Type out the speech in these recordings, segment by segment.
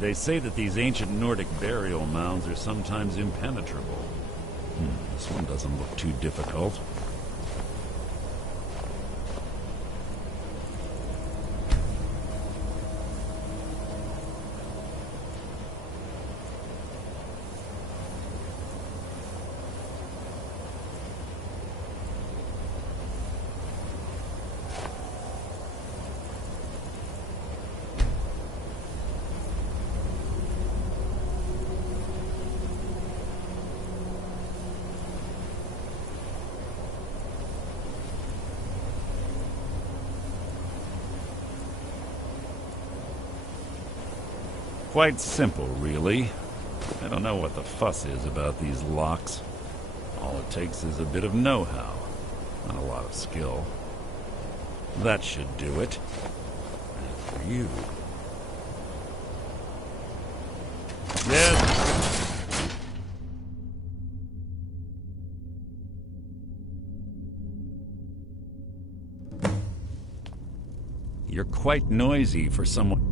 They say that these ancient Nordic burial mounds are sometimes impenetrable. This one doesn't look too difficult. Quite simple, really. I don't know what the fuss is about these locks. All it takes is a bit of know-how, not a lot of skill. That should do it. And for you... Yes! You're quite noisy for someone...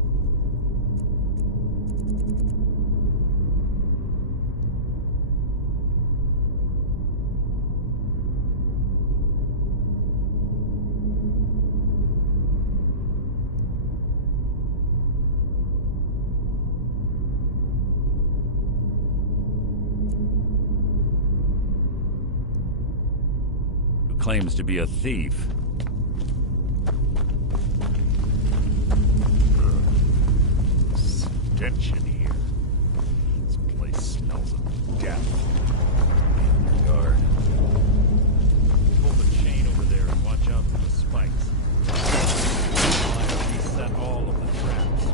claims to be a thief. Stench in here. This place smells of death. Guard. Pull the chain over there and watch out for the spikes. I'll reset all of the traps.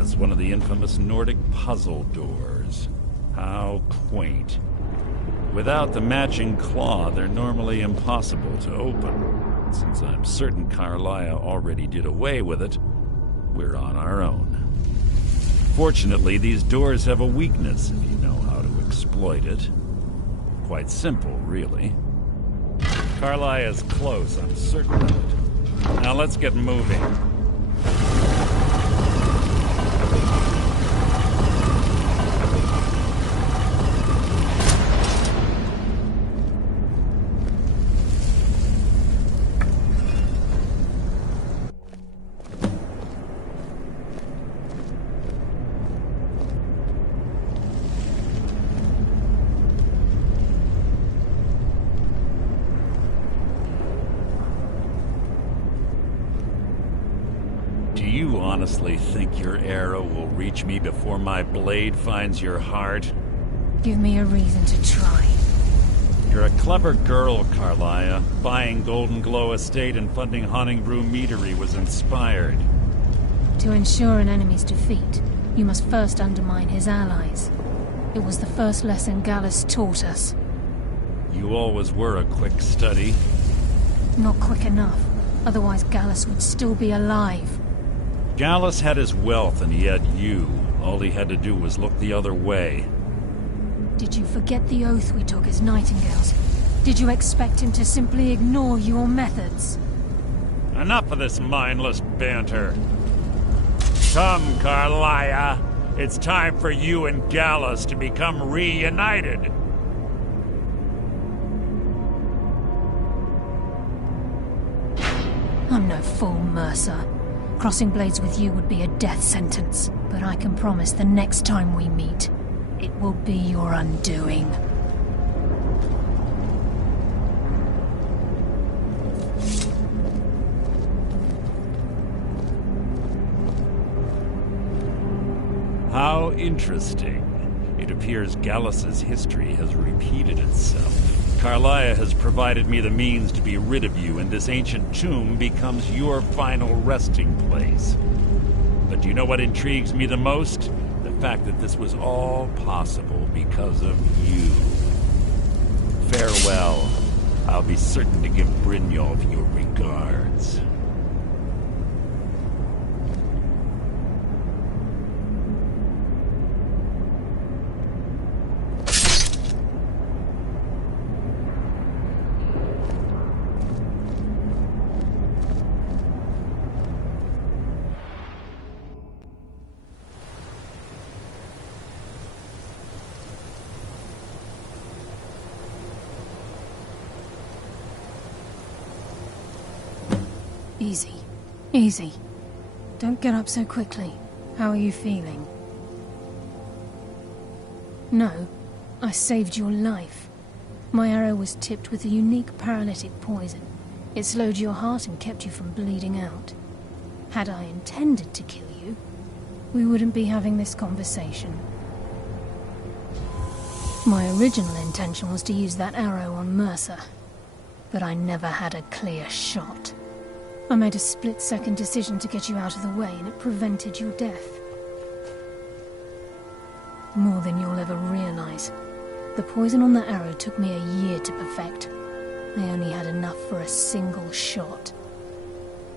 Yes, one of the infamous Nordic puzzle doors. How quaint. Without the matching claw, they're normally impossible to open. Since I'm certain Karliah already did away with it, we're on our own. Fortunately, these doors have a weakness if you know how to exploit it. Quite simple, really. Karliah is close, I'm certain of it. Now let's get moving. Do you honestly think your arrow will reach me before my blade finds your heart? Give me a reason to try. You're a clever girl, Karliah. Buying Golden Glow Estate and funding Honningbrew Meadery was inspired. To ensure an enemy's defeat, you must first undermine his allies. It was the first lesson Gallus taught us. You always were a quick study. Not quick enough. Otherwise Gallus would still be alive. Gallus had his wealth and he had you. All he had to do was look the other way. Did you forget the oath we took as Nightingales? Did you expect him to simply ignore your methods? Enough of this mindless banter. Come, Karliah. It's time for you and Gallus to become reunited. I'm no fool, Mercer. Crossing blades with you would be a death sentence, but I can promise the next time we meet, it will be your undoing. How interesting. It appears Gallus's history has repeated itself. Karliah has provided me the means to be rid of you, and this ancient tomb becomes your final resting place. But do you know what intrigues me the most? The fact that this was all possible because of you. Farewell. I'll be certain to give Brynjolf your regards. Easy. Easy. Don't get up so quickly. How are you feeling? No, I saved your life. My arrow was tipped with a unique paralytic poison. It slowed your heart and kept you from bleeding out. Had I intended to kill you, we wouldn't be having this conversation. My original intention was to use that arrow on Mercer, but I never had a clear shot. I made a split-second decision to get you out of the way, and it prevented your death. More than you'll ever realize. The poison on that arrow took me a year to perfect. I only had enough for a single shot.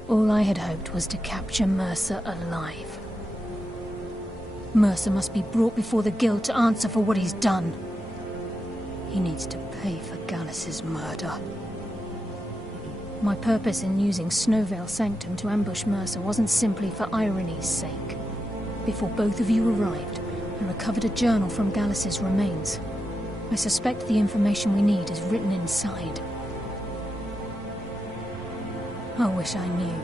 All I had hoped was to capture Mercer alive. Mercer must be brought before the Guild to answer for what he's done. He needs to pay for Gallus's murder. My purpose in using Snowveil Sanctum to ambush Mercer wasn't simply for irony's sake. Before both of you arrived, I recovered a journal from Gallus's remains. I suspect the information we need is written inside. I wish I knew.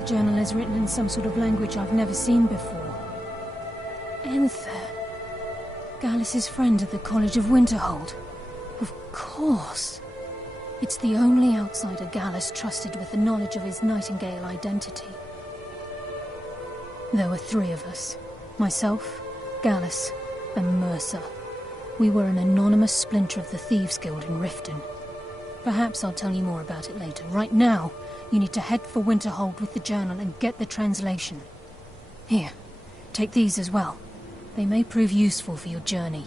The journal is written in some sort of language I've never seen before. Enther. Gallus's friend at the College of Winterhold. Of course. It's the only outsider Gallus trusted with the knowledge of his Nightingale identity. There were 3 of us. Myself, Gallus, and Mercer. We were an anonymous splinter of the Thieves Guild in Riften. Perhaps I'll tell you more about it later. Right now, you need to head for Winterhold with the journal and get the translation. Here, take these as well. They may prove useful for your journey.